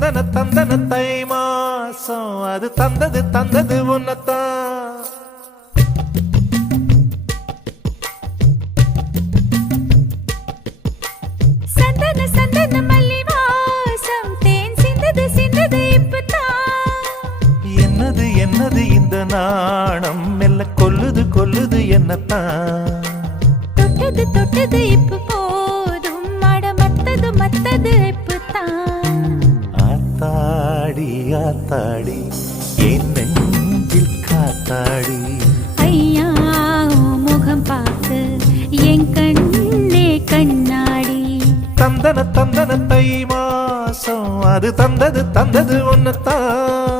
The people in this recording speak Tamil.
தந்தன தந்தன தை மாசம் அது தந்தது தந்தது உன்னத்தான். சந்தன சந்தன மல்லி வாசம் தேன் சிந்தது சிந்தது இப்பதான். என்னது என்னது இந்த நாணம் மெல்ல கொல்லுது கொல்லுது என்னத்தான். தொட்டது தொட்டது இப்ப போதும் மட மத்தது மத்தது இப்பதான். ஆத்தாடி ஆத்தாடி என் நெஞ்சில் காத்தாடி. ஐயா உன் முகம் பார்த்து என் கண்ணே கண்ணாடி. தந்தன தந்தன தை மாசம் அது தந்தது தந்தது ஒன்னத்தான்.